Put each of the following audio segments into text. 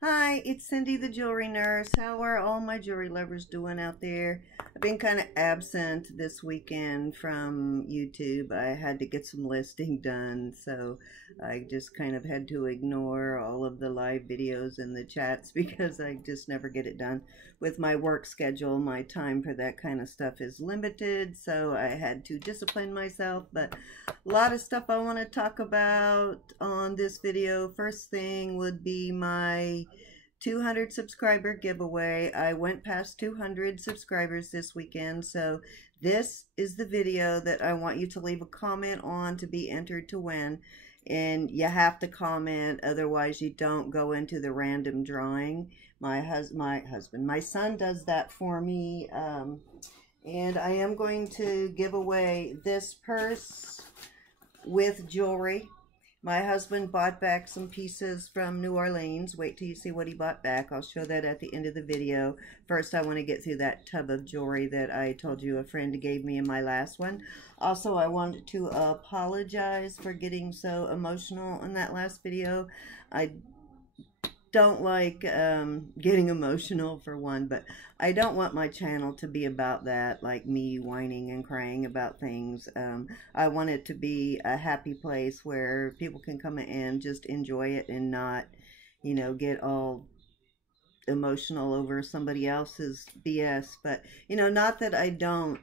Hi, it's Cindy the Jewelry Nurse. How are all my jewelry lovers doing out there? I've been kind of absent this weekend from YouTube. I had to get some listing done, so I just kind of had to ignore all of the live videos and the chats because I just never get it done. With my work schedule, my time for that kind of stuff is limited, so I had to discipline myself, but a lot of stuff I want to talk about on this video. First thing would be my 200 subscriber giveaway. I went past 200 subscribers this weekend, so this is the video that I want you to leave a comment on to be entered to win. And you have to comment, otherwise you don't go into the random drawing. My son does that for me. And I am going to give away this purse with jewelry. My husband bought back some pieces from New Orleans. Wait till you see what he bought back. I'll show that at the end of the video. First, I want to get through that tub of jewelry that I told you a friend gave me in my last one. Also, I wanted to apologize for getting so emotional in that last video. I don't like getting emotional, for one, but I don't want my channel to be about that, like me whining and crying about things. I want it to be a happy place where people can come and just enjoy it and not, you know, get all emotional over somebody else's BS. But, you know, not that I don't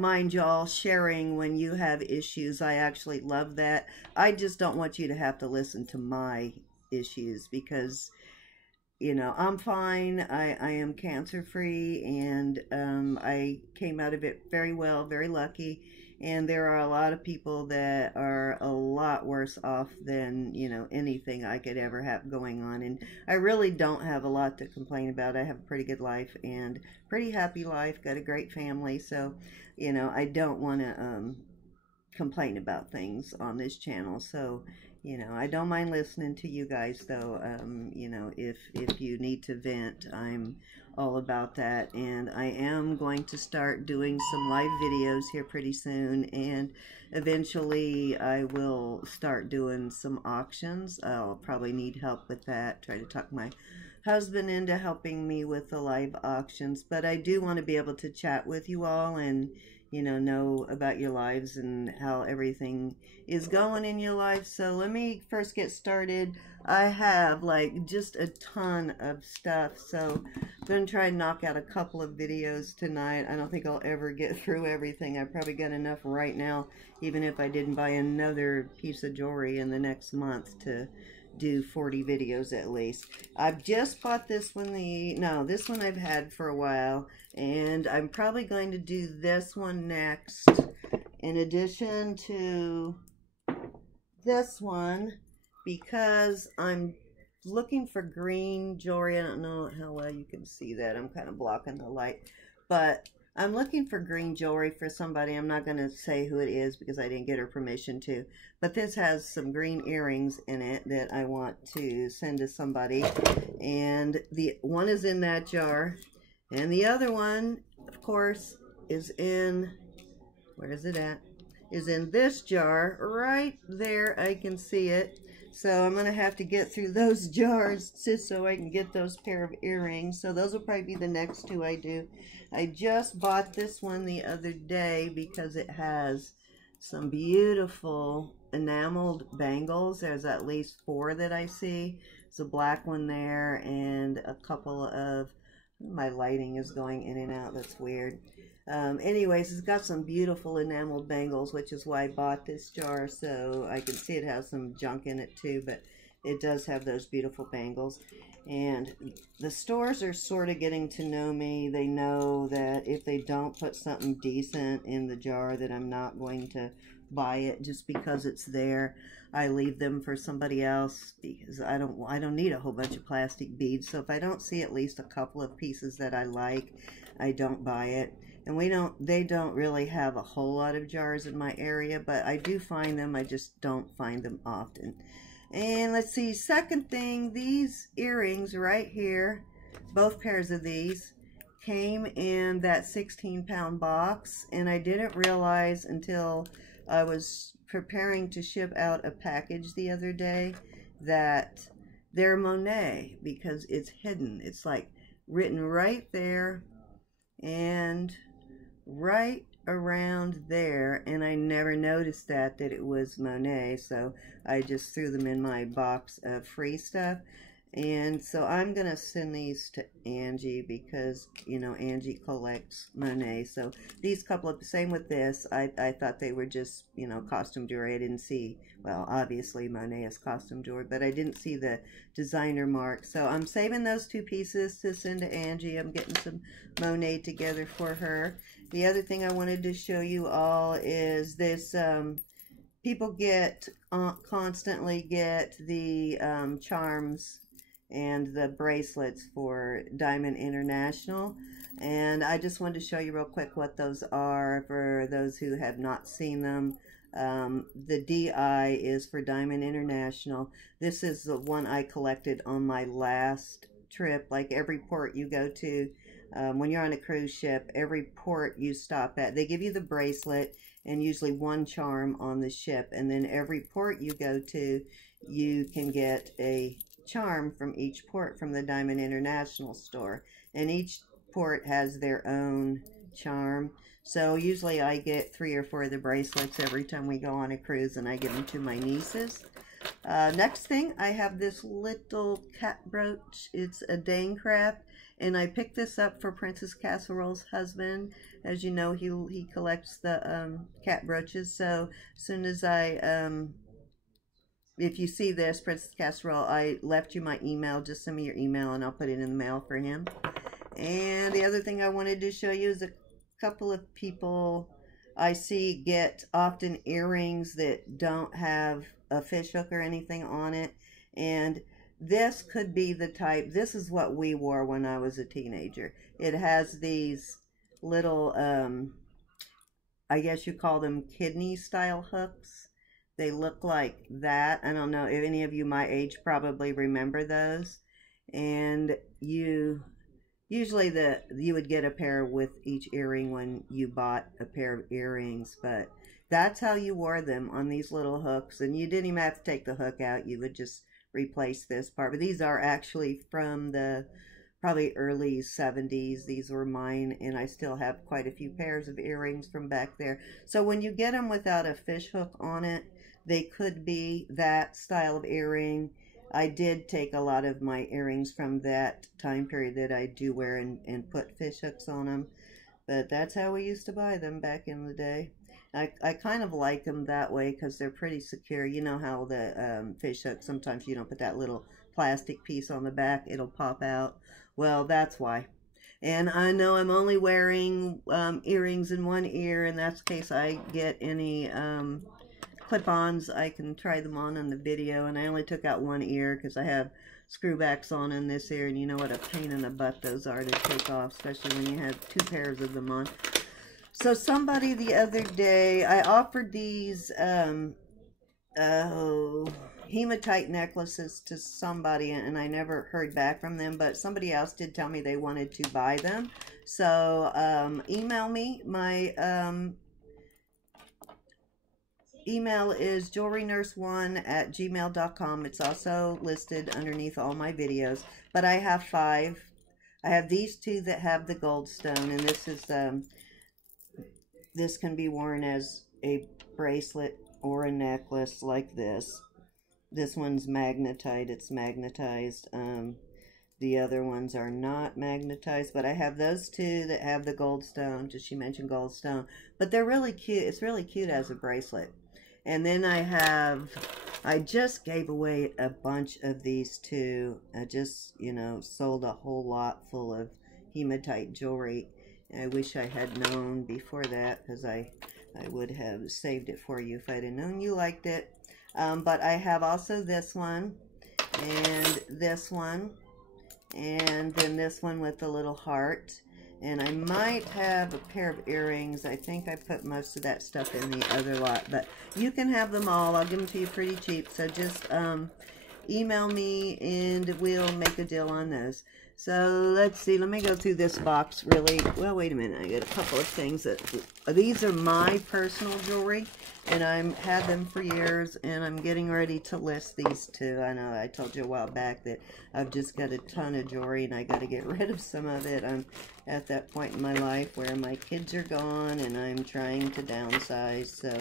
mind y'all sharing when you have issues. I actually love that. I just don't want you to have to listen to my issues because, you know, I'm fine. I am cancer free, and I came out of it very well, very lucky. And there are a lot of people that are a lot worse off than, you know, anything I could ever have going on. And I really don't have a lot to complain about. I have a pretty good life and pretty happy life, got a great family. So, you know, I don't want to complain about things on this channel. So, you know, I don't mind listening to you guys, though. You know, if you need to vent, I'm all about that. And I am going to start doing some live videos here pretty soon. And eventually I will start doing some auctions. I'll probably need help with that. Try to talk my husband into helping me with the live auctions. But I do want to be able to chat with you all and, you know about your lives and how everything is going in your life. So let me first get started. I have like just a ton of stuff, so I'm going to try and knock out a couple of videos tonight. I don't think I'll ever get through everything. I probably got enough right now, even if I didn't buy another piece of jewelry in the next month, to do 40 videos at least. I've just bought this one. This one I've had for a while, and I'm probably going to do this one next in addition to this one, because I'm looking for green jewelry. I don't know how well you can see that. I'm kind of blocking the light, but I'm looking for green jewelry for somebody. I'm not going to say who it is because I didn't get her permission to. But this has some green earrings in it that I want to send to somebody. And the one is in that jar. And the other one, of course, is in, where is it at? Is in this jar right there. I can see it. So I'm going to have to get through those jars just so I can get those pair of earrings. So those will probably be the next two I do. I just bought this one the other day because it has some beautiful enameled bangles. There's at least 4 that I see. There's a black one there and a couple of, my lighting is going in and out. That's weird. Anyways, it's got some beautiful enameled bangles, which is why I bought this jar. So I can see it has some junk in it too, but it does have those beautiful bangles. And the stores are sort of getting to know me. They know that if they don't put something decent in the jar, that I'm not going to buy it just because it's there. I leave them for somebody else because I don't need a whole bunch of plastic beads. So if I don't see at least a couple of pieces that I like, I don't buy it. And they don't really have a whole lot of jars in my area, but I do find them. I just don't find them often. And let's see, second thing, these earrings right here, both pairs of these, came in that 16-pound box, and I didn't realize until I was preparing to ship out a package the other day that they're Monet because it's hidden. It's like written right there and right around there, and I never noticed that it was Monet, so I just threw them in my box of free stuff. And so I'm gonna send these to Angie because, you know, Angie collects Monet. So these couple of, same with this, I thought they were just, you know, costume jewelry. I didn't see, well, obviously Monet is costume jewelry, but I didn't see the designer mark. So I'm saving those two pieces to send to Angie. I'm getting some Monet together for her. The other thing I wanted to show you all is this, people get, constantly get the charms and the bracelets for Diamond International, and I just wanted to show you real quick what those are for those who have not seen them. The DI is for Diamond International. This is the one I collected on my last trip. Like every port you go to, when you're on a cruise ship, every port you stop at, they give you the bracelet and usually one charm on the ship, and then every port you go to, you can get a charm from each port from the Diamond International store, and each port has their own charm. So usually I get 3 or 4 of the bracelets every time we go on a cruise, and I give them to my nieces. Next thing, I have this little cat brooch. It's a Danecraft, and I picked this up for Princess Casserole's husband. As you know, he collects the cat brooches. So as soon as if you see this, Princess Casserole, I left you my email. Just send me your email and I'll put it in the mail for him. And the other thing I wanted to show you is a couple of people I see get often earrings that don't have a fish hook or anything on it. And this could be the type, this is what we wore when I was a teenager. It has these little, I guess you call them kidney style hooks. They look like that. I don't know if any of you my age probably remember those. And usually you would get a pair with each earring when you bought a pair of earrings, but that's how you wore them, on these little hooks, and you didn't even have to take the hook out. You would just replace this part. But these are actually from the probably early 70s. These were mine, and I still have quite a few pairs of earrings from back there. So when you get them without a fish hook on it, they could be that style of earring. I did take a lot of my earrings from that time period that I do wear and put fish hooks on them. But that's how we used to buy them back in the day. I kind of like them that way because they're pretty secure. You know how the fish hook, sometimes you don't put that little plastic piece on the back, it'll pop out. Well, that's why. And I know I'm only wearing earrings in one ear, and that's in case I get any clip-ons. I can try them on the video, and I only took out one ear because I have screwbacks on in this ear, and you know what a pain in the butt those are to take off, especially when you have 2 pairs of them on. So somebody the other day, I offered these hematite necklaces to somebody, and I never heard back from them, but somebody else did tell me they wanted to buy them. So email me. My email is JewelryNurse1@gmail.com. It's also listed underneath all my videos, but I have 5. I have these 2 that have the gold stone, and this is this can be worn as a bracelet or a necklace like this. This one's magnetite. It's magnetized. The other ones are not magnetized, but I have those 2 that have the gold stone. Just she mentioned gold stone, but they're really cute. It's really cute as a bracelet. And then I just gave away a bunch of these 2. I just, you know, sold a whole lot full of hematite jewelry. I wish I had known before that, because I would have saved it for you if I'd have known you liked it. But I have also this one, and this one, and then this one with the little heart. And I might have a pair of earrings. I think I put most of that stuff in the other lot. But you can have them all. I'll give them to you pretty cheap. So just email me and we'll make a deal on those. So let's see, let me go through this box really. Well, wait a minute, I got a couple of things that, these are my personal jewelry, and I've had them for years, and I'm getting ready to list these two. I know I told you a while back that I've just got a ton of jewelry, and I got to get rid of some of it. I'm at that point in my life where my kids are gone, and I'm trying to downsize, so,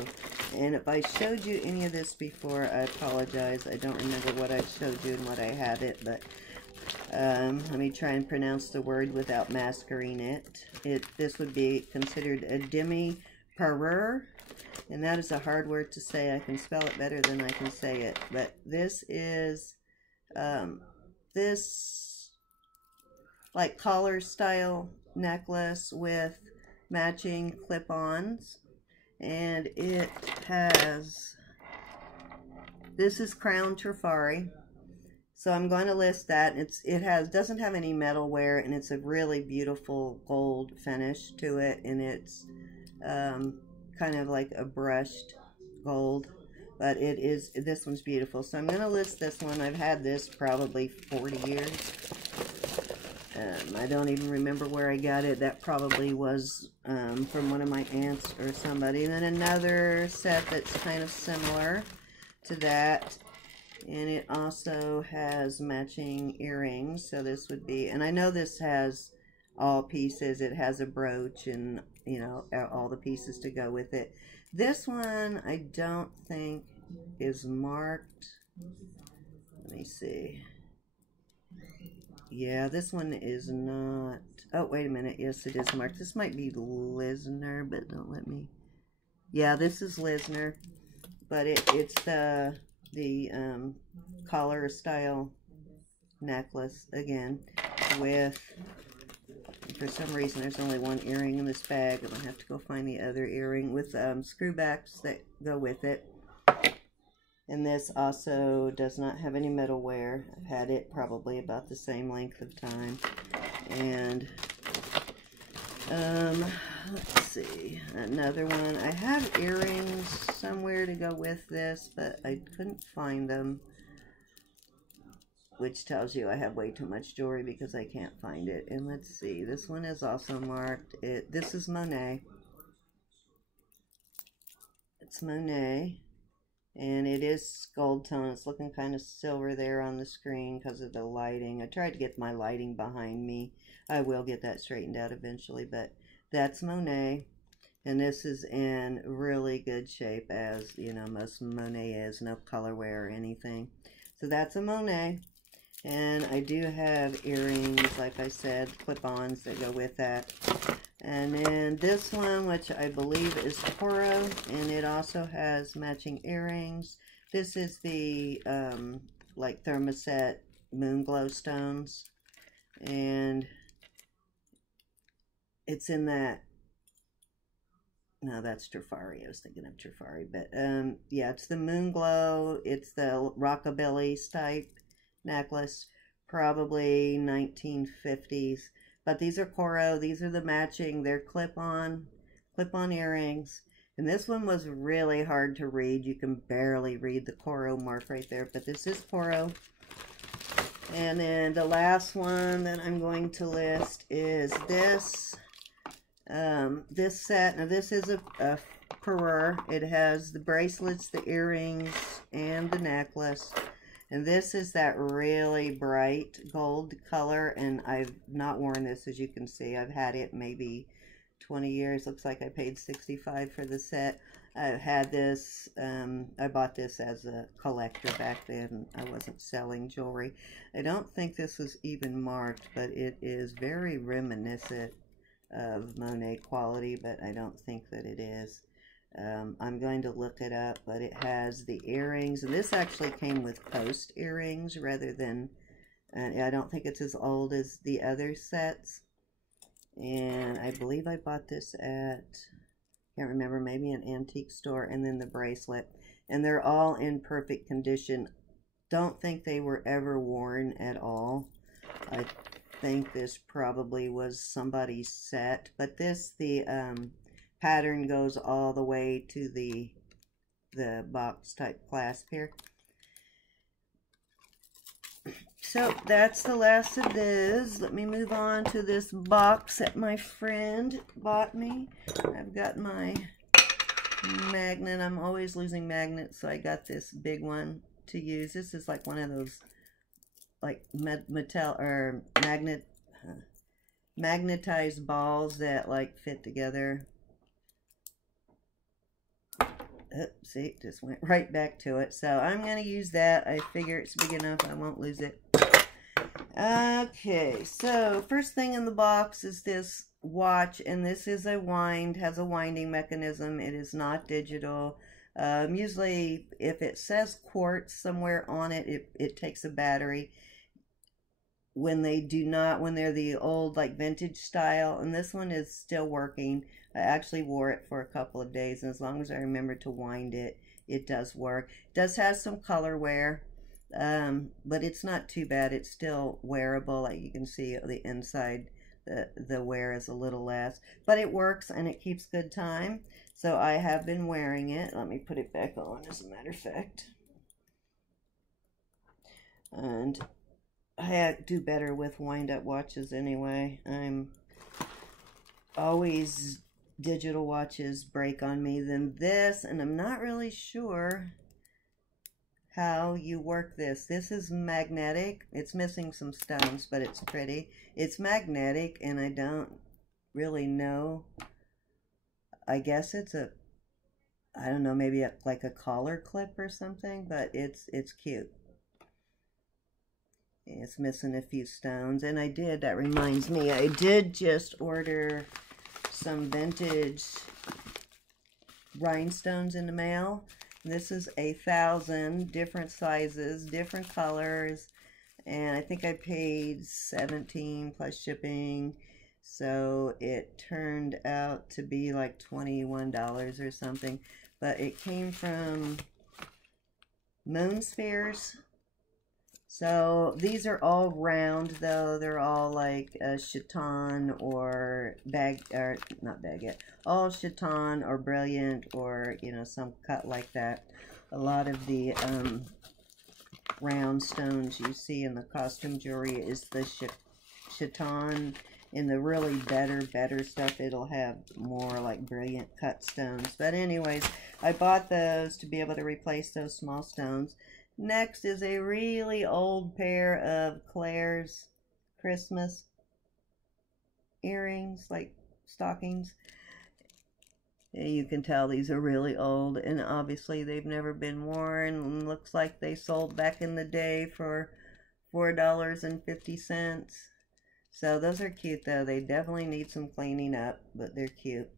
and if I showed you any of this before, I apologize. I don't remember what I showed you and what I haven't, but let me try and pronounce the word without masquering it. This would be considered a demi-parure, and that is a hard word to say. I can spell it better than I can say it. But this is this like collar style necklace with matching clip-ons, and it has, this is crown trifari. So I'm going to list that. Doesn't have any metal wear, and it's a really beautiful gold finish to it, and it's kind of like a brushed gold, but this one's beautiful. So I'm going to list this one. I've had this probably 40 years. I don't even remember where I got it. That probably was from one of my aunts or somebody. And then another set that's kind of similar to that. And it also has matching earrings. So this would be, and I know this has all pieces. It has a brooch and, you know, all the pieces to go with it. This one I don't think is marked. Let me see. Yeah, this one is not. Oh, wait a minute. Yes, it is marked. This might be Lisner, but don't let me. Yeah, this is Lisner, but it's the collar style necklace again with, for some reason there's only one earring in this bag. I'm gonna have to go find the other earring with screwbacks that go with it. And this also does not have any metal wear. I've had it probably about the same length of time. And let's see, another one. I have earrings somewhere to go with this, but I couldn't find them, which tells you I have way too much jewelry because I can't find it. And let's see, this one is also marked. This is Monet. It's Monet, and it is gold tone. It's looking kind of silver there on the screen because of the lighting. I tried to get my lighting behind me. I will get that straightened out eventually, but that's Monet. And this is in really good shape, as you know most Monet is. No color wear or anything. So that's a Monet. And I do have earrings, like I said, clip-ons that go with that. And then this one, which I believe is Coro, and it also has matching earrings. This is the like thermoset moon glow stones, and it's in that. No, that's Trifari. I was thinking of Trifari, but yeah, it's the moon glow. It's the rockabilly type necklace, probably 1950s. But these are Coro. These are the matching. They're clip-on earrings. And this one was really hard to read. You can barely read the Coro mark right there, but this is Coro. And then the last one that I'm going to list is this. This set. Now this is a parure. It has the bracelets, the earrings, and the necklace. And this is that really bright gold color, and I've not worn this, as you can see. I've had it maybe 20 years. Looks like I paid $65 for the set. I've had this, I bought this as a collector back then. I wasn't selling jewelry. I don't think this is even marked, but it is very reminiscent of Monet quality, but I don't think that it is. I'm going to look it up, but it has the earrings, and this actually came with post earrings rather than, I don't think it's as old as the other sets. And I believe I bought this at, can't remember, maybe an antique store. And then the bracelet, and they're all in perfect condition. Don't think they were ever worn at all. I think this probably was somebody's set, but this, the pattern goes all the way to the box type clasp here. So that's the last of those. Let me move on to this box that my friend bought me. I've got my magnet. I'm always losing magnets, so I got this big one to use. This is like one of those like metal or magnetized balls that like fit together. Oh, see, just went right back to it. So I'm going to use that. I figure it's big enough I won't lose it. Okay, so first thing in the box is this watch, and this is a has a winding mechanism. It is not digital. Usually if it says quartz somewhere on it, it takes a battery. When they're the old like vintage style, and this one is still working. I actually wore it for a couple of days, and as long as I remember to wind it, it does work. It does have some color wear, but it's not too bad. It's still wearable. Like you can see the inside, the wear is a little less, but it works and it keeps good time. So I have been wearing it. Let me put it back on, as a matter of fact. And I do better with wind-up watches anyway. I'm always, digital watches break on me than this, and I'm not really sure how you work this. This is magnetic. It's missing some stones, but it's pretty. It's magnetic, and I don't really know. I guess it's I don't know, maybe like a collar clip or something, but it's cute. It's missing a few stones, and that reminds me, I did just order some vintage rhinestones in the mail. This is 1,000 different sizes, different colors, and I think I paid $17 plus shipping, so it turned out to be like $21 or something, but it came from Moon Spheres. So these are all round, though. They're all like a chiton or not baguette, all chiton or brilliant, or some cut like that. A lot of the round stones you see in the costume jewelry is the chiton. In the really better stuff, it'll have more like brilliant cut stones. But anyways, I bought those to be able to replace those small stones. Next is a really old pair of Claire's Christmas earrings, like stockings. You can tell these are really old, and obviously they've never been worn. Looks like they sold back in the day for $4.50. So those are cute, though. They definitely need some cleaning up, but they're cute.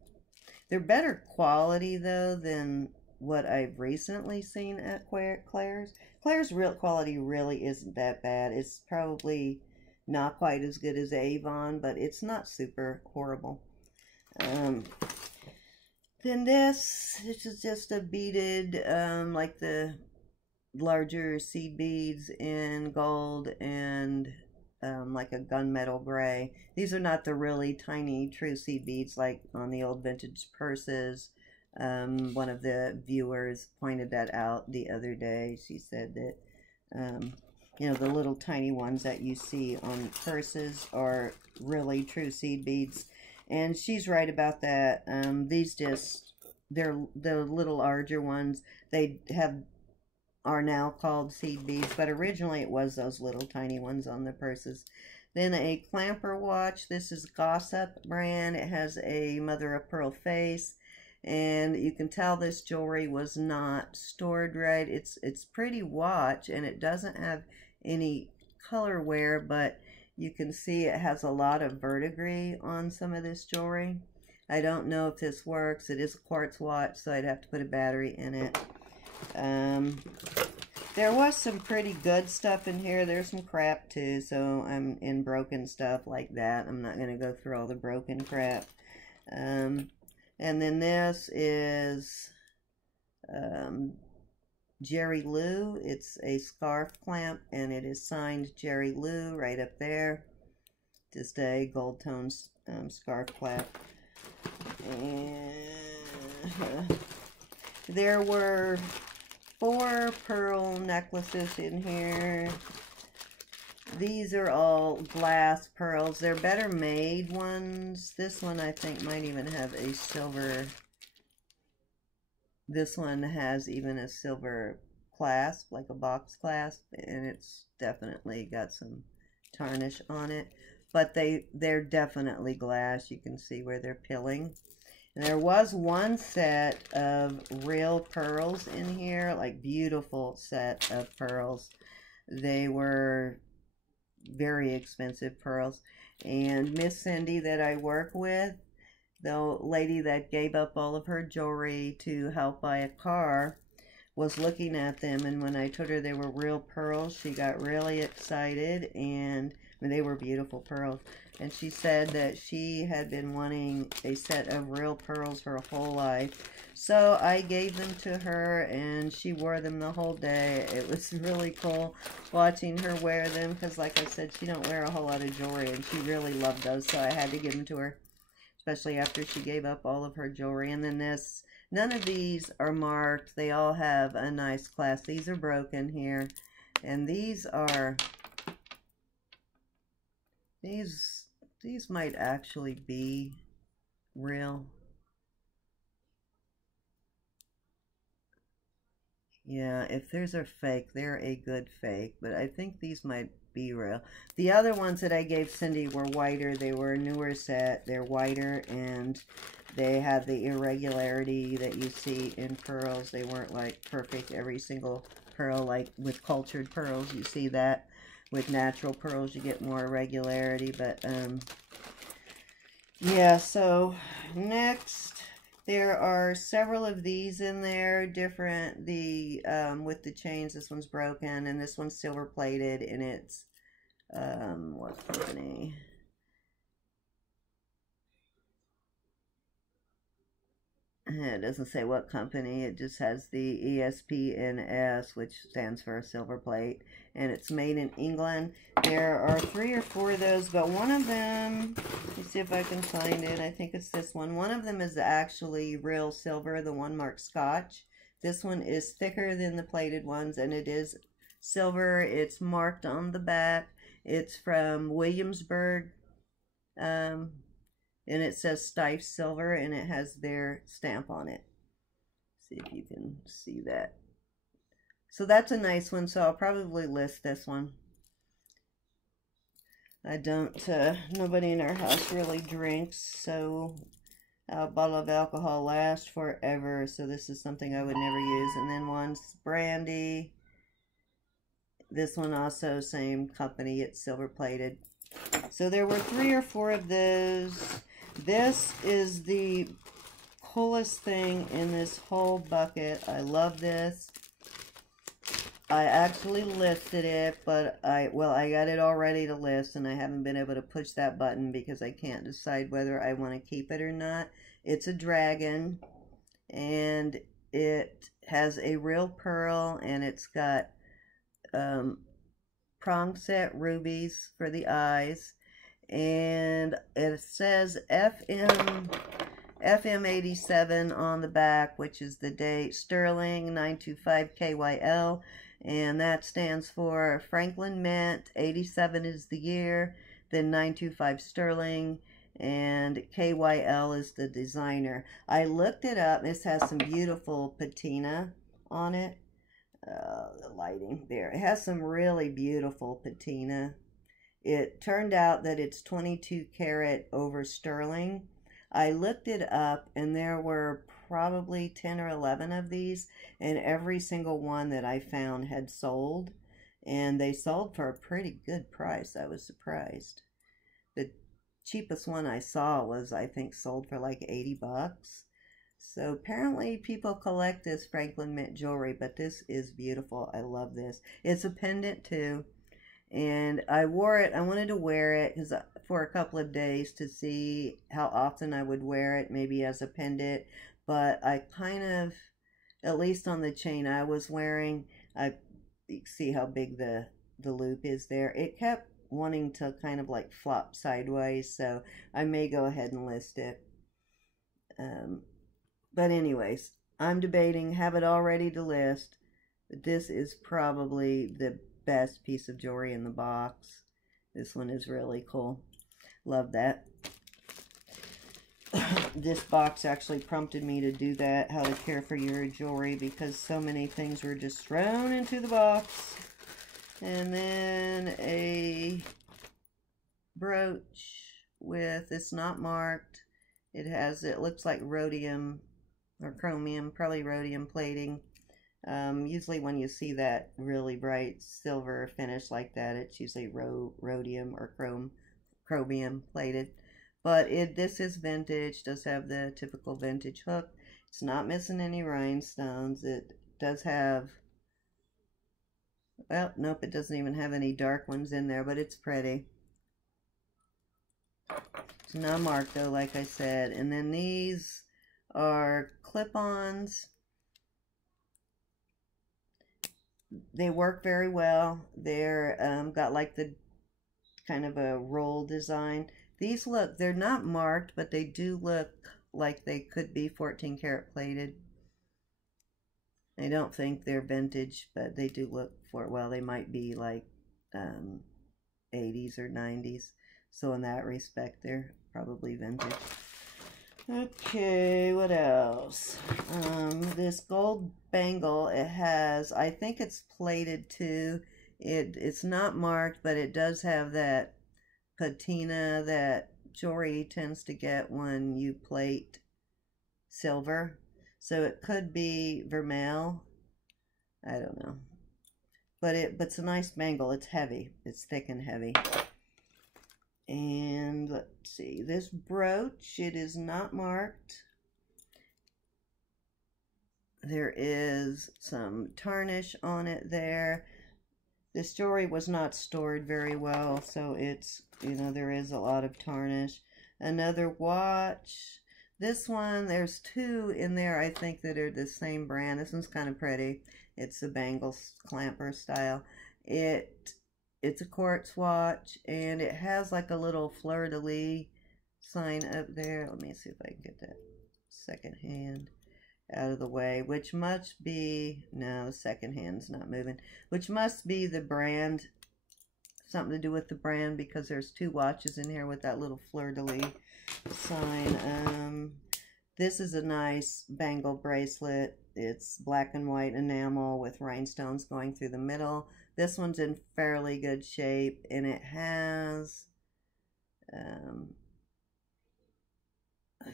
They're better quality, though, than what I've recently seen at Claire's. Claire's real quality really isn't that bad. It's probably not quite as good as Avon, but it's not super horrible. Then this is just a beaded, like the larger seed beads in gold and like a gunmetal gray. These are not the really tiny true seed beads like on the old vintage purses. One of the viewers pointed that out the other day. She said that, the little tiny ones that you see on purses are really true seed beads. And she's right about that. They're the little larger ones. Are now called seed beads, but originally it was those little tiny ones on the purses. Then a clamper watch. This is Gossip brand. It has a mother of pearl face, and you can tell this jewelry was not stored right. It's pretty watch, and it doesn't have any color wear, but you can see it has a lot of verdigris on some of this jewelry. I don't know if this works. It is a quartz watch, so I'd have to put a battery in it. There was some pretty good stuff in here. There's some crap too, so I'm in broken stuff like that. I'm not going to go through all the broken crap. And then this is Jerry Lou. It's a scarf clamp, and it is signed Jerry Lou right up there. Just a gold tone scarf clamp. And there were 4 pearl necklaces in here. These are all glass pearls. They're better made ones. This one I think might even have a silver. This one has even a silver clasp, like a box clasp, and it's definitely got some tarnish on it. But they're definitely glass. You can see where they're pilling. And there was one set of real pearls in here, like beautiful set of pearls. They were very expensive pearls. And Miss Cindy that I work with, the lady that gave up all of her jewelry to help buy a car, was looking at them, and when I told her they were real pearls, she got really excited, and they were beautiful pearls. And she said that she had been wanting a set of real pearls her whole life. So I gave them to her, and she wore them the whole day. It was really cool watching her wear them, because like I said, she don't wear a whole lot of jewelry, and she really loved those, so I had to give them to her, especially after she gave up all of her jewelry. And then this, none of these are marked. They all have a nice clasp. These are broken here, and these are, these might actually be real. Yeah, if there's a fake, they're a good fake, but I think these might be real. The other ones that I gave Cindy were whiter. They were a newer set. They're whiter, and they have the irregularity that you see in pearls. They weren't like perfect every single pearl, like with cultured pearls. You see that. With natural pearls, you get more irregularity, but yeah, so next, there are several of these in there, different, with the chains. This one's broken, and this one's silver plated, and it's, what company? It doesn't say what company. It just has the ESPNS, which stands for silver plate, and it's made in England. There are 3 or 4 of those, but one of them, let me see if I can find it. I think it's this one. One of them is actually real silver, the one marked Scotch. This one is thicker than the plated ones, and it is silver. It's marked on the back. It's from Williamsburg, and it says Stife Silver, and it has their stamp on it. See if you can see that. So that's a nice one, so I'll probably list this one. I don't, nobody in our house really drinks, so a bottle of alcohol lasts forever, so this is something I would never use. And then one's brandy. This one also, same company, it's silver plated. So there were 3 or 4 of those. This is the coolest thing in this whole bucket. I love this. I actually listed it, but I got it all ready to list, and I haven't been able to push that button because I can't decide whether I want to keep it or not. It's a dragon, and it has a real pearl, and it's got prong set rubies for the eyes. And it says FM 87 on the back, which is the date, Sterling 925 KYL, and that stands for Franklin Mint. 87 is the year, then 925 Sterling, and KYL is the designer. I looked it up. This has some beautiful patina on it. The lighting there. It has some really beautiful patina. It turned out that it's 22 karat over sterling. I looked it up, and there were probably 10 or 11 of these, and every single one that I found had sold, and they sold for a pretty good price. I was surprised. The cheapest one I saw was, I think, sold for like 80 bucks. So apparently people collect this Franklin Mint jewelry, but this is beautiful. I love this. It's a pendant too. And I wore it. I wanted to wear it for a couple of days to see how often I would wear it, maybe as a pendant. But I kind of, at least on the chain I was wearing, you see how big the loop is there. It kept wanting to kind of like flop sideways, so I may go ahead and list it. But anyways, I'm debating, have it all ready to list. But this is probably the best piece of jewelry in the box. This one is really cool. Love that. This box actually prompted me to do that, how to care for your jewelry, because so many things were just thrown into the box. And then a brooch with, it's not marked. It looks like rhodium or chromium, probably rhodium plating. Usually when you see that really bright silver finish like that, it's usually rhodium or chromium plated. But this is vintage, does have the typical vintage hook. It's not missing any rhinestones. It does have, well, nope, it doesn't even have any dark ones in there, but it's pretty. It's not marked though, like I said. And then these are clip-ons. They work very well. They're got like the kind of a roll design. These look, they're not marked, but they do look like they could be 14 karat plated. I don't think they're vintage, but they do look well, they might be like 80s or 90s. So in that respect, they're probably vintage. Okay, what else? This gold bangle, it has, I think it's plated too. It's not marked, but it does have that patina that jewelry tends to get when you plate silver. So it could be vermeil. I don't know. But it's a nice bangle. It's heavy. It's thick and heavy. And let's see, this brooch, it is not marked. There is some tarnish on it there. This jewelry was not stored very well, so it's, you know, there is a lot of tarnish. Another watch. This one, there's two in there, I think, that are the same brand. This one's kind of pretty. It's a bangle clamper style. It's a quartz watch, and it has like a little fleur-de-lis sign up there. Let me see if I can get that second hand out of the way, which must be, no, the second hand's not moving, which must be the brand, something to do with the brand, because there's two watches in here with that little fleur-de-lis sign. This is a nice bangle bracelet. It's black and white enamel with rhinestones going through the middle. This one's in fairly good shape, and it has, it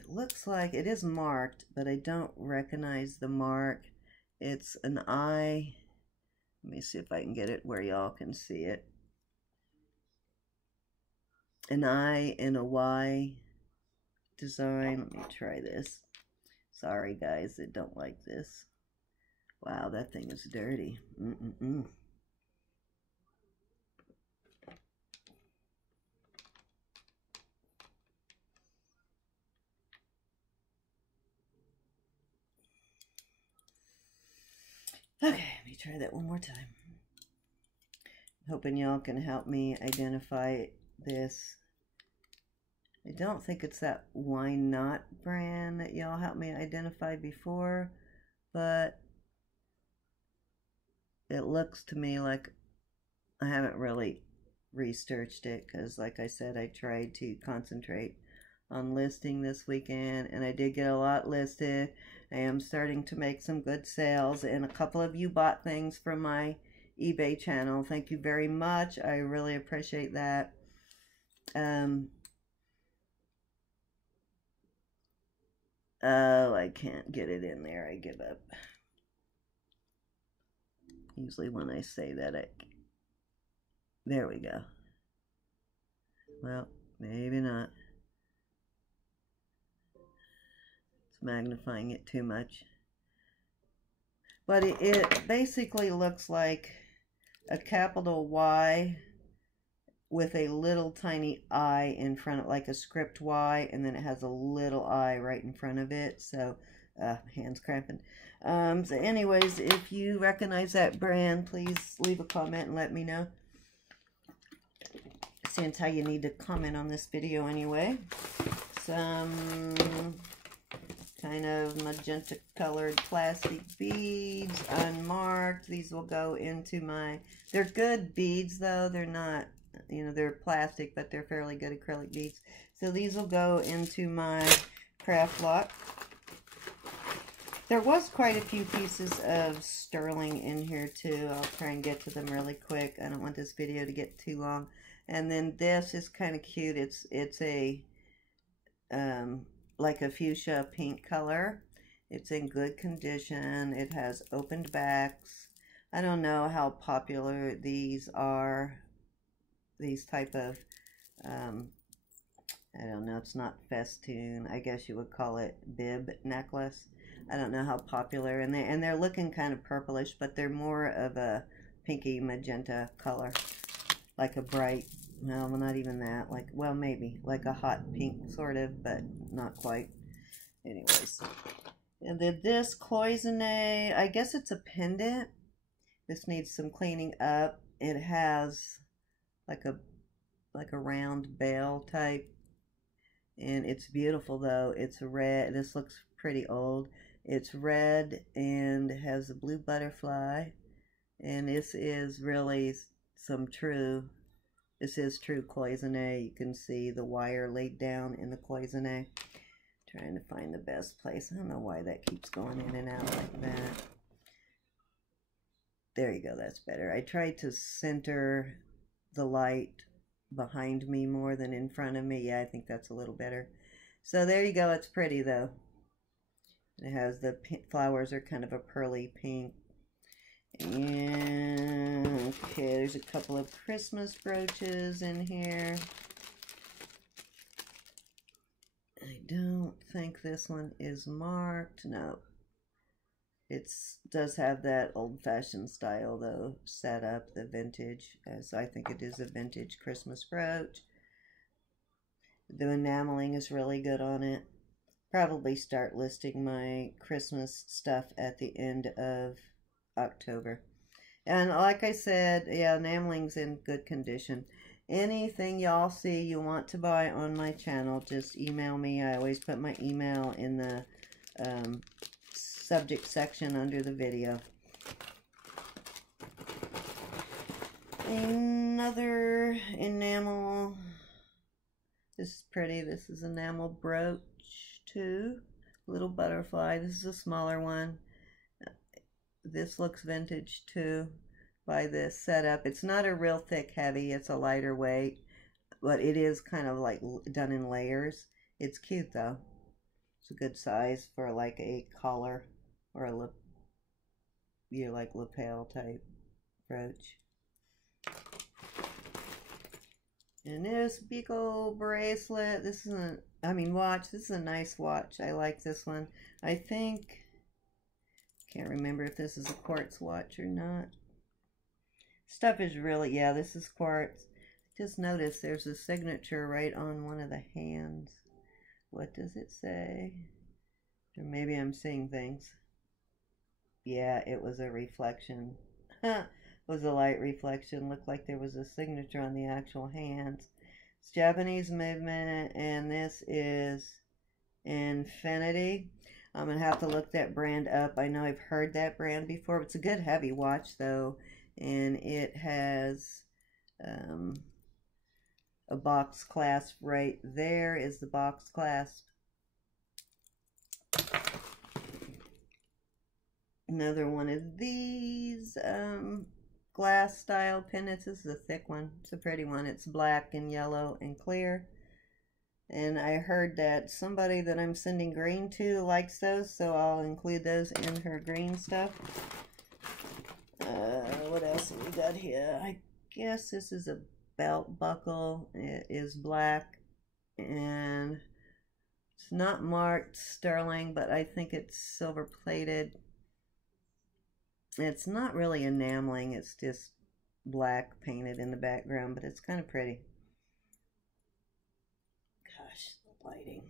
looks like it is marked, but I don't recognize the mark. It's an I. Let me see if I can get it where y'all can see it. An I and a Y design. Let me try this. Sorry guys that don't like this. Wow, that thing is dirty. Okay, let me try that one more time. Hoping y'all can help me identify this. I don't think it's that Why Not brand that y'all helped me identify before, but it looks to me like I haven't really researched it, because like I said, I tried to concentrate on listing this weekend, and I did get a lot listed. I am starting to make some good sales, and a couple of you bought things from my eBay channel. Thank you very much. I really appreciate that. Oh, I can't get it in there. I give up. Usually when I say that, there we go. Well, maybe not. It's magnifying it too much. But it basically looks like a capital Y with a little tiny I in front of, like a script Y, and then it has a little I right in front of it. So, hands cramping. So anyways, if you recognize that brand, please leave a comment and let me know. Since how you need to comment on this video anyway. Some kind of magenta colored plastic beads, unmarked. These will go into my, they're good beads though, they're not, you know, they're plastic, but they're fairly good acrylic beads. So these will go into my craft lot. There was quite a few pieces of sterling in here too. I'll try and get to them really quick. I don't want this video to get too long. And then this is kind of cute. It's a like a fuchsia pink color. It's in good condition. It has opened backs. I don't know how popular these are. These type of I don't know, it's not festoon. I guess you would call it bib necklace. I don't know how popular, and they're looking kind of purplish, but they're more of a pinky magenta color, like a bright, no, not even that, like, well, maybe like a hot pink sort of, but not quite. Anyways, and then this cloisonne, I guess it's a pendant. This needs some cleaning up. It has like a round bell type, and it's beautiful though. It's red. This looks pretty old. It's red and has a blue butterfly, and this is really some true, this is true cloisonne. You can see the wire laid down in the cloisonne. Trying to find the best place. I don't know why that keeps going in and out like that. There you go, that's better. I tried to center the light behind me more than in front of me. Yeah, I think that's a little better. So there you go, it's pretty though. It has the flowers are kind of a pearly pink. And okay, there's a couple of Christmas brooches in here. I don't think this one is marked. No. It does have that old-fashioned style though, set up, the vintage. So I think it is a vintage Christmas brooch. The enameling is really good on it. Probably start listing my Christmas stuff at the end of October. And like I said, yeah, enameling's in good condition. Anything y'all see you want to buy on my channel, just email me. I always put my email in the subject section under the video. Another enamel. This is pretty. This is enamel brooch too. Little butterfly. This is a smaller one. This looks vintage too by this setup. It's not a real thick heavy. It's a lighter weight, but it is kind of like done in layers. It's cute though. It's a good size for like a collar or a like lapel type brooch. And this big old bracelet. This isn't, I mean, watch. This is a nice watch. I like this one. I think, can't remember if this is a quartz watch or not. Stuff is really, yeah, this is quartz. Just notice there's a signature right on one of the hands. What does it say? Or maybe I'm seeing things. Yeah, it was a reflection. It was a light reflection. Looked like there was a signature on the actual hands. It's Japanese movement, and this is Infinity. I'm going to have to look that brand up. I know I've heard that brand before. It's a good heavy watch, though. And it has a box clasp right there is the box clasp. Another one of these glass style pendants. This is a thick one. It's a pretty one. It's black and yellow and clear. And I heard that somebody that I'm sending green to likes those, so I'll include those in her green stuff. What else have we got here? I guess this is a belt buckle. It is black and it's not marked sterling, but I think it's silver plated. It's not really enameling, it's just black painted in the background, but it's kind of pretty. Gosh, the lighting.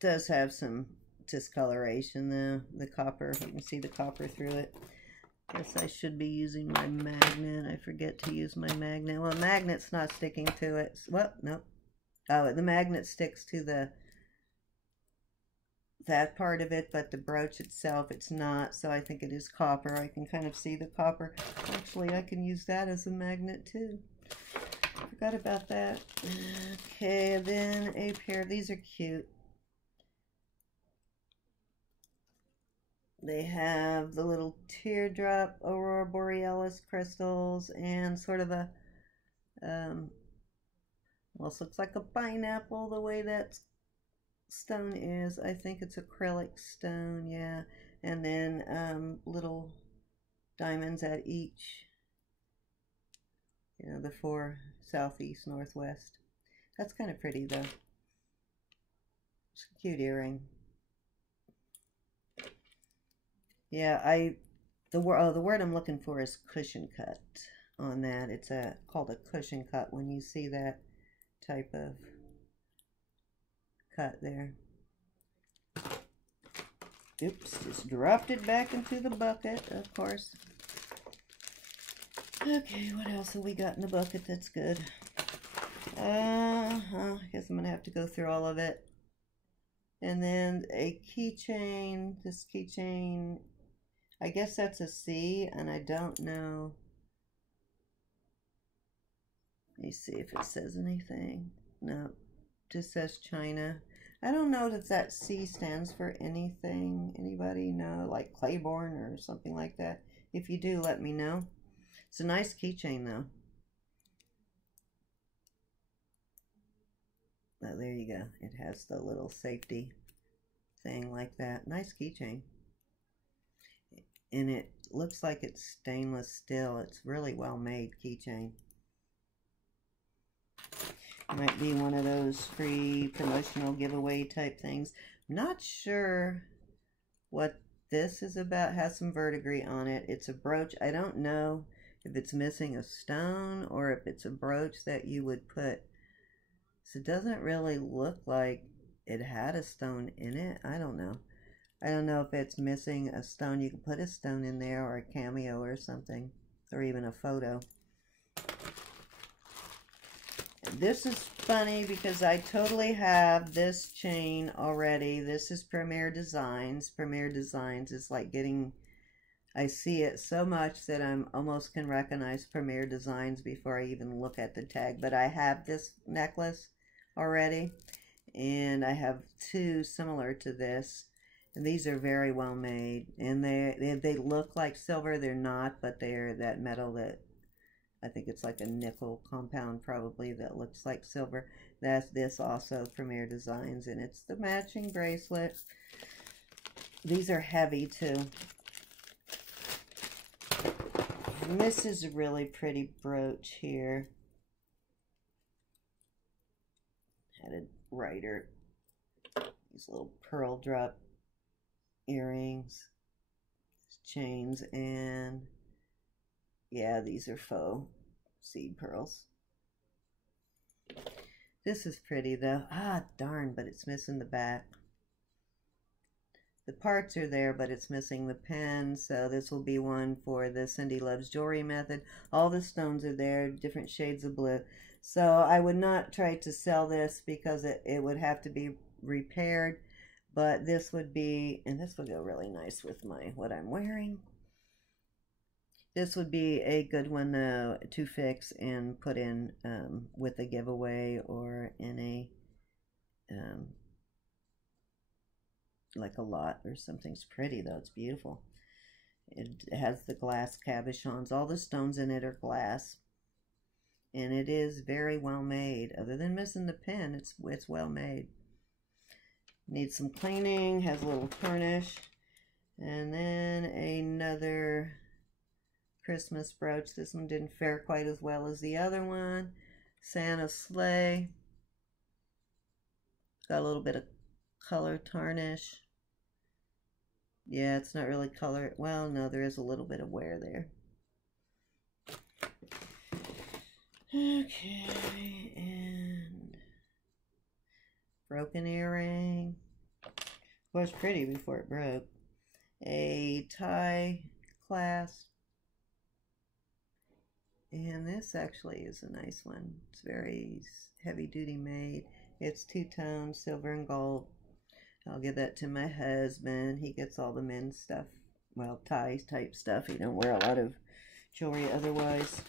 Does have some discoloration though, the copper. You can see the copper through it. Guess I should be using my magnet. I forget to use my magnet. Well, the magnet's not sticking to it. Well, nope. Oh, the magnet sticks to the that part of it, but the brooch itself, it's not. So I think it is copper. I can kind of see the copper. Actually, I can use that as a magnet too. Forgot about that. Okay, then a pair of these are cute. They have the little teardrop aurora borealis crystals and sort of a almost looks like a pineapple the way that stone is. I think it's acrylic stone, yeah. And then little diamonds at each, you know, the 4 southeast, northwest. That's kind of pretty though. It's a cute earring. Yeah, the word I'm looking for is cushion cut on that. It's called a cushion cut when you see that type of cut there. Oops, just dropped it back into the bucket, of course. Okay, what else have we got in the bucket that's good? I guess I'm gonna have to go through all of it. And then a keychain. This keychain, I guess that's a C, and I don't know. Let me see if it says anything. No, just says China. I don't know if that C stands for anything. Anybody know? Like Claiborne or something like that? If you do, let me know. It's a nice keychain though. Oh, there you go. It has the little safety thing like that. Nice keychain. And it looks like it's stainless steel. It's really well made keychain. Might be one of those free promotional giveaway type things. I'm not sure what this is about. It has some verdigris on it. It's a brooch. I don't know if it's missing a stone or if it's a brooch that you would put. So it doesn't really look like it had a stone in it. I don't know. I don't know if it's missing a stone. You can put a stone in there or a cameo or something, or even a photo. This is funny because I totally have this chain already. This is Premier Designs. Premier Designs is like getting, I see it so much that I almost can recognize Premier Designs before I even look at the tag. But I have this necklace already, and I have 2 similar to this. And these are very well made, and they look like silver. They're not, but they're that metal that I think it's like a nickel compound probably that looks like silver. That's this also Premier Designs, and it's the matching bracelet. These are heavy too. And this is a really pretty brooch here. Had a writer. These little pearl drop earrings, chains, and yeah, these are faux seed pearls. This is pretty though. Ah, darn, but it's missing the back. The parts are there, but it's missing the pen, so this will be one for the Cindy Loves Jewelry method. All the stones are there, different shades of blue. So I would not try to sell this because it would have to be repaired, but this would be, and this would go really nice with what I'm wearing. This would be a good one to fix and put in with a giveaway or in a like a lot or something. It's pretty though. It's beautiful. It has the glass cabochons. All the stones in it are glass, and it is very well made. Other than missing the pin, it's well made. Needs some cleaning. Has a little tarnish, and then another Christmas brooch. This one didn't fare quite as well as the other one. Santa sleigh. Got a little bit of color tarnish. Yeah, it's not really color. Well, no, there is a little bit of wear there. Okay, and broken earring. It was pretty before it broke. A tie clasp. And this actually is a nice one. It's very heavy duty made. It's 2-tone, silver and gold. I'll give that to my husband. He gets all the men's stuff. Well, ties type stuff. He don't wear a lot of jewelry otherwise.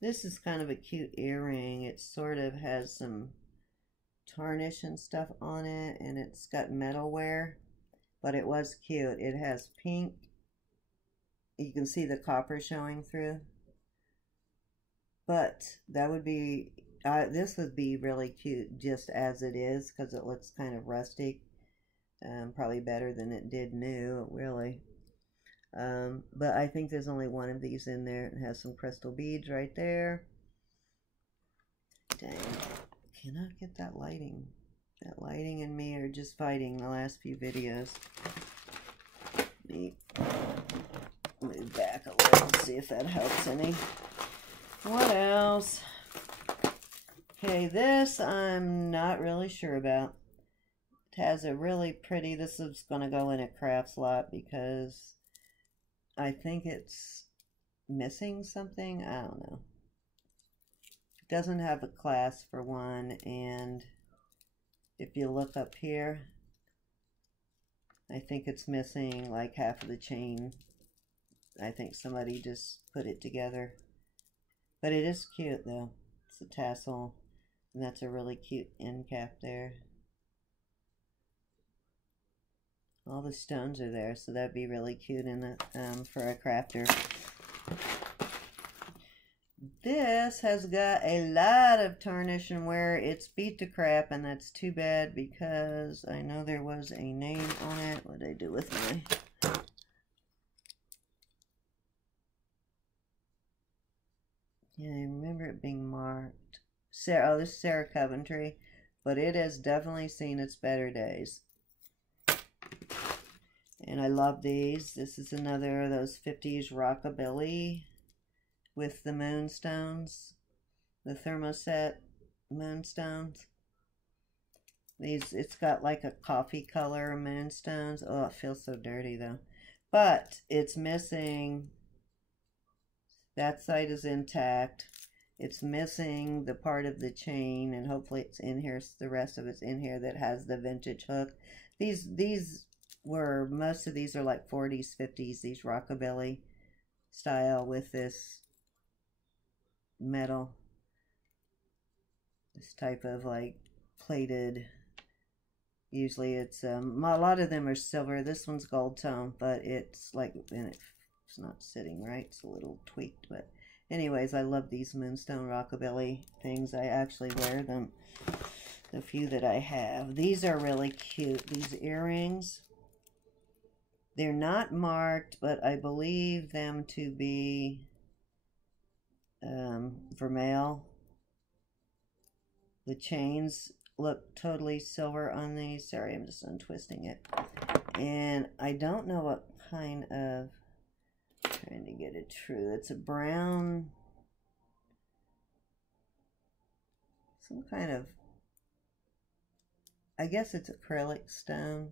This is kind of a cute earring. It sort of has some tarnish and stuff on it, and it's got metal wear, but it was cute. It has pink. You can see the copper showing through. But that would be, this would be really cute just as it is, because it looks kind of rustic. Probably better than it did new, really. But I think there's only one of these in there. It has some crystal beads right there. Dang, cannot get that lighting. That lighting and me are just fighting the last few videos. Let me move back a little and see if that helps any. What else? Okay, this I'm not really sure about. It has a really pretty, this is going to go in a craft slot because I think it's missing something. I don't know. It doesn't have a clasp for one, and if you look up here, I think it's missing like half of the chain. I think somebody just put it together. But it is cute though. It's a tassel, and that's a really cute end cap there. All the stones are there, so that'd be really cute in a, for a crafter. This has got a lot of tarnish and wear. It's beat to crap, and that's too bad because I know there was a name on it. What did I do with my... Yeah, I remember it being marked. Sarah, oh, this is Sarah Coventry, but it has definitely seen its better days. And I love these. This is another of those 50s rockabilly with the moonstones, the thermoset moonstones. These, it's got like a coffee color moonstones. Oh, it feels so dirty though. But it's missing, that side is intact. It's missing the part of the chain, and hopefully it's in here, the rest of it's in here that has the vintage hook. These were, most of these are like 40s, 50s, these rockabilly style with this metal, this type of like plated, usually it's a lot of them are silver. This one's gold tone, but it's like, and it's not sitting right, it's a little tweaked. But anyways, I love these moonstone rockabilly things. I actually wear them, the few that I have. These are really cute, these earrings. They're not marked, but I believe them to be vermeil. The chains look totally silver on these. Sorry, I'm just untwisting it. And I don't know what kind of, trying to get it true. It's a brown, some kind of, I guess it's acrylic stone.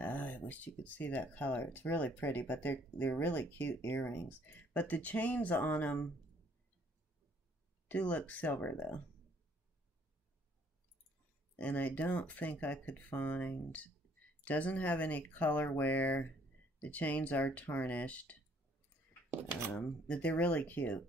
I wish you could see that color. It's really pretty, but they're really cute earrings. But the chains on them do look silver though. And I don't think I could find, doesn't have any color wear. The chains are tarnished. But they're really cute.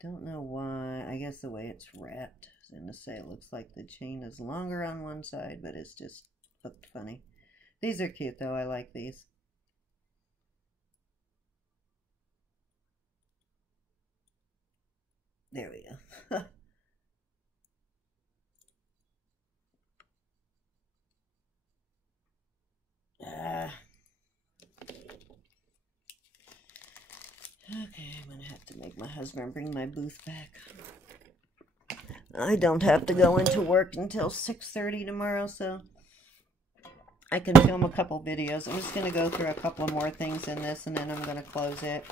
Don't know why. I guess the way it's wrapped. I was going to say it looks like the chain is longer on one side, but it's just looked funny. These are cute though. I like these. There we go. Okay, I'm gonna have to make my husband bring my booth back. I don't have to go into work until 6:30 tomorrow, so I can film a couple videos. I'm just gonna go through a couple more things in this, and then I'm gonna close it.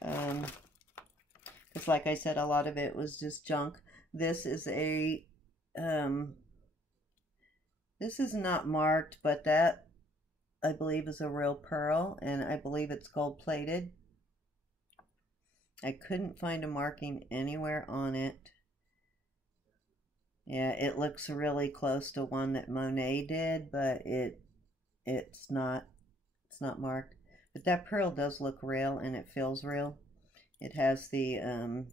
Because like I said, a lot of it was just junk. This is a, this is not marked, but that I believe is a real pearl, and I believe it's gold plated. I couldn't find a marking anywhere on it. Yeah, it looks really close to one that Monet did, but it's not marked. But that pearl does look real, and it feels real. It has the a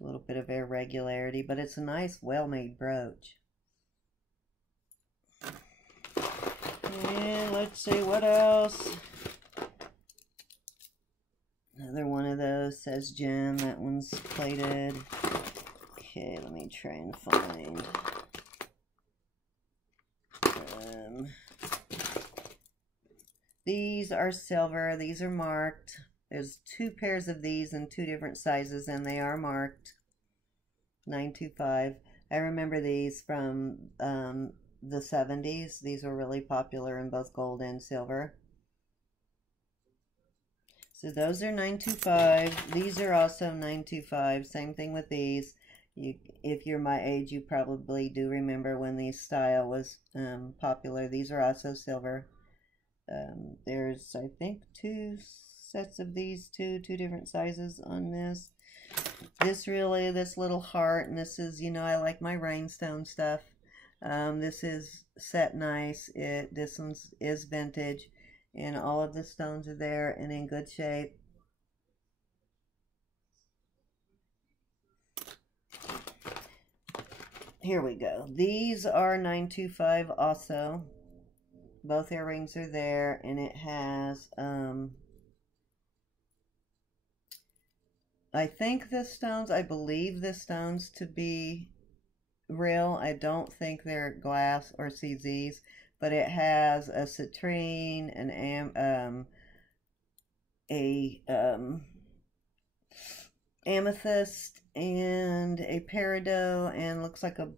little bit of irregularity, but it's a nice, well-made brooch. And let's see what else. Another one of those says gem. That one's plated. Okay, let me try and find. These are silver. These are marked. There's 2 pairs of these in 2 different sizes, and they are marked 925. I remember these from the 70s. These were really popular in both gold and silver. So those are 925. These are also 925. Same thing with these. If you're my age, you probably do remember when these style was popular. These are also silver. There's, I think, 2 sets of these, two different sizes on this. This little heart, and this is, you know, I like my rhinestone stuff. This is set nice. This one is vintage, and all of the stones are there and in good shape. Here we go. These are 925 also. Both earrings are there, and it has I believe the stones to be real. I don't think they're glass or CZs, but it has a citrine, amethyst, and a peridot, and looks like a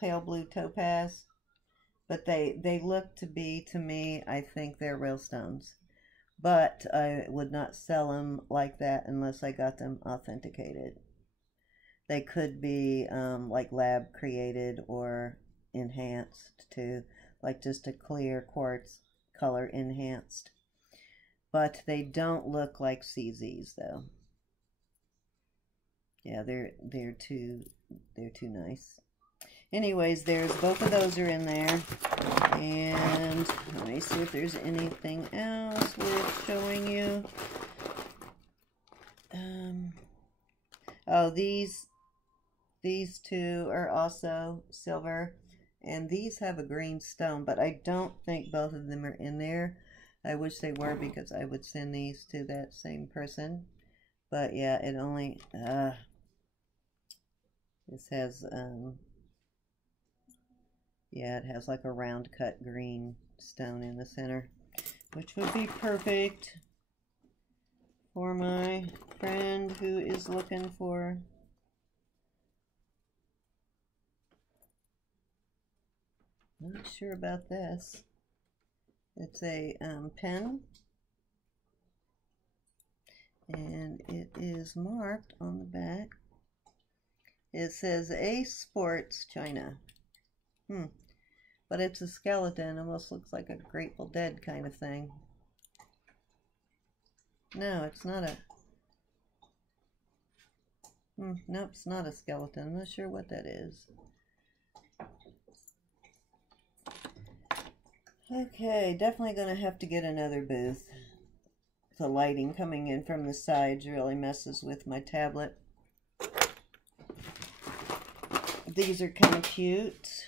pale blue topaz. But they look to be, to me, I think they're real stones. But I would not sell them like that unless I got them authenticated. They could be like lab created or enhanced too, like just a clear quartz color enhanced. But they don't look like CZs though. Yeah, they're too nice. Anyways, there's both of those are in there. And let me see if there's anything else worth showing you. Oh, these 2 are also silver, and these have a green stone, but I don't think both of them are in there. I wish they were, because I would send these to that same person. But yeah, it only this has yeah, it has like a round cut green stone in the center, which would be perfect for my friend who is looking for not sure about this. It's a pen, and it is marked on the back. It says Ace Sports China. But it's a skeleton. Almost looks like a Grateful Dead kind of thing. No, it's not a... nope, it's not a skeleton. I'm not sure what that is. Okay, definitely going to have to get another booth. The lighting coming in from the sides really messes with my tablet. These are kind of cute.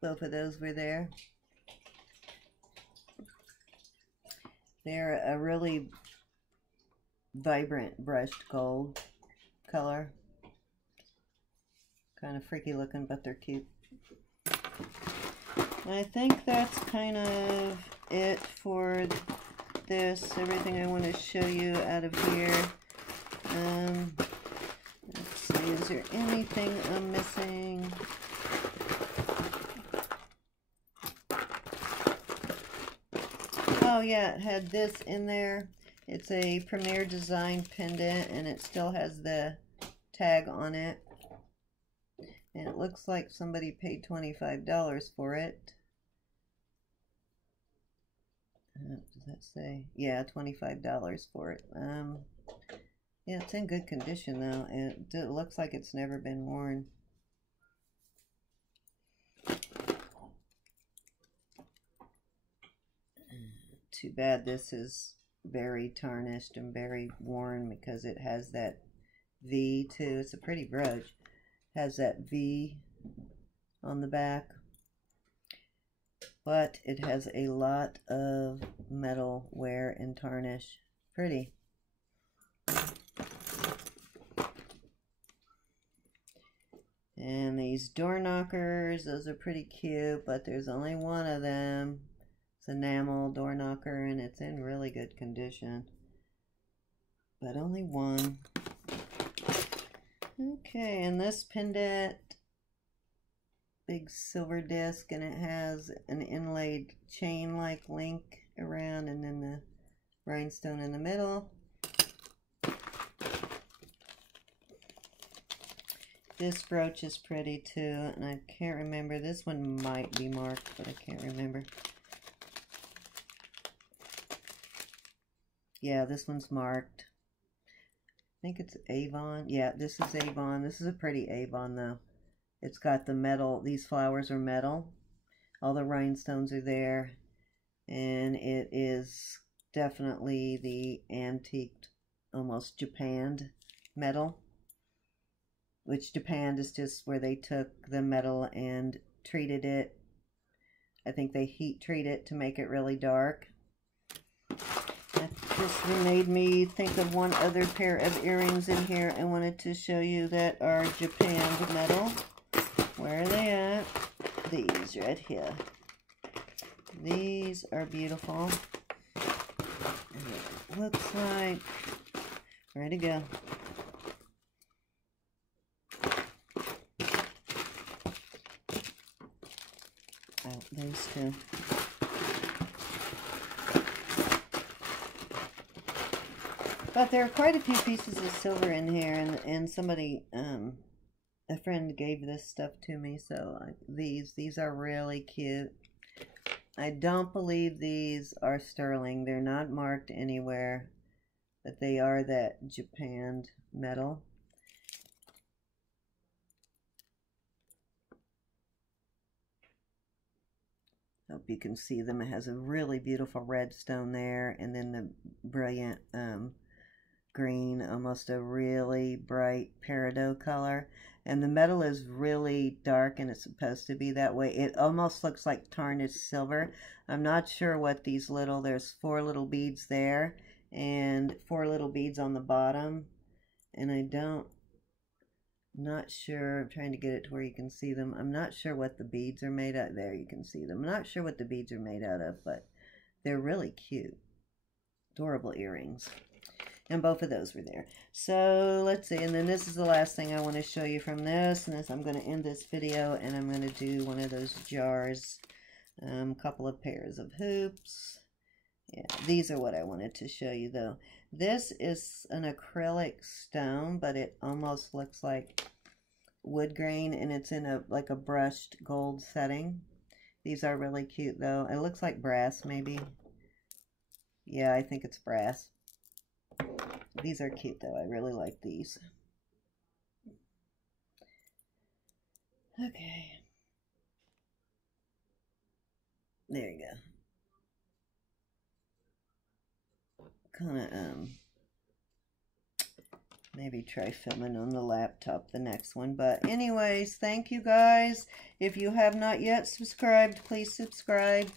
Both of those were there. They're a really vibrant brushed gold color. Kind of freaky looking, but they're cute. I think that's kind of it for this. Everything I want to show you out of here. Let's see, is there anything I'm missing? Oh yeah, it had this in there. It's a Premier Design pendant, and it still has the tag on it. And it looks like somebody paid $25 for it. Does that say? Yeah, $25 for it. Yeah, it's in good condition though, and it looks like it's never been worn. Too bad this is very tarnished and very worn because it has that V too. It's a pretty brooch. Has that V on the back, but it has a lot of metal wear and tarnish. Pretty. And these door knockers, those are pretty cute, but there's only one of them. It's enamel door knocker, and it's in really good condition, but only one. Okay, and this pendant, big silver disc, and it has an inlaid chain-like link around, and then the rhinestone in the middle. This brooch is pretty too, and I can't remember. This one might be marked, but I can't remember. Yeah, this one's marked. I think it's Avon. Yeah, this is Avon. This is a pretty Avon though. It's got the metal. These flowers are metal. All the rhinestones are there. And it is definitely the antiqued, almost japanned metal. Which japanned is just where they took the metal and treated it. I think they heat treat it to make it really dark. That just made me think of one other pair of earrings in here I wanted to show you that are japanned metal. Where are they at? These right here. These are beautiful. And it looks like, where to go? Oh, those two. But there are quite a few pieces of silver in here, and somebody, a friend gave this stuff to me, so these are really cute. I don't believe these are sterling. They're not marked anywhere, but they are that japanned metal. Hope you can see them. It has a really beautiful red stone there, and then the brilliant green, almost a really bright peridot color. And the metal is really dark, and it's supposed to be that way. It almost looks like tarnished silver. I'm not sure what these little, there's 4 little beads there, and 4 little beads on the bottom. And not sure, I'm trying to get it to where you can see them. I'm not sure what the beads are made out of. There, you can see them. I'm not sure what the beads are made out of, but they're really cute. Adorable earrings. And both of those were there. So let's see, and then this is the last thing I want to show you from this, and this, I'm going to end this video, and I'm going to do one of those jars, couple of pairs of hoops. Yeah, these are what I wanted to show you though. This is an acrylic stone, but it almost looks like wood grain, and it's in like a brushed gold setting. These are really cute though. It looks like brass maybe. Yeah, I think it's brass. These are cute though. I really like these. Okay. There you go. Kind of maybe try filming on the laptop the next one. But anyways, thank you guys. If you have not yet subscribed, please subscribe.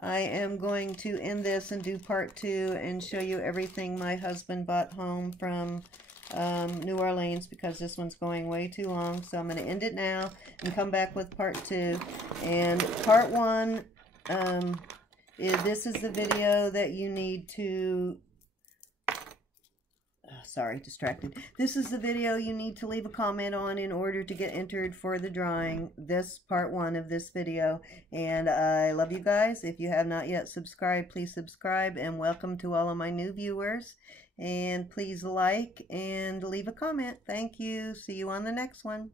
I am going to end this and do part 2 and show you everything my husband bought home from New Orleans, because this one's going way too long. So I'm going to end it now and come back with part 2. And part 1, this is the video that you need to, sorry, distracted. This is the video you need to leave a comment on in order to get entered for the drawing. This part 1 of this video. And I love you guys. If you have not yet subscribed, please subscribe, and welcome to all of my new viewers. And please like and leave a comment. Thank you. See you on the next one.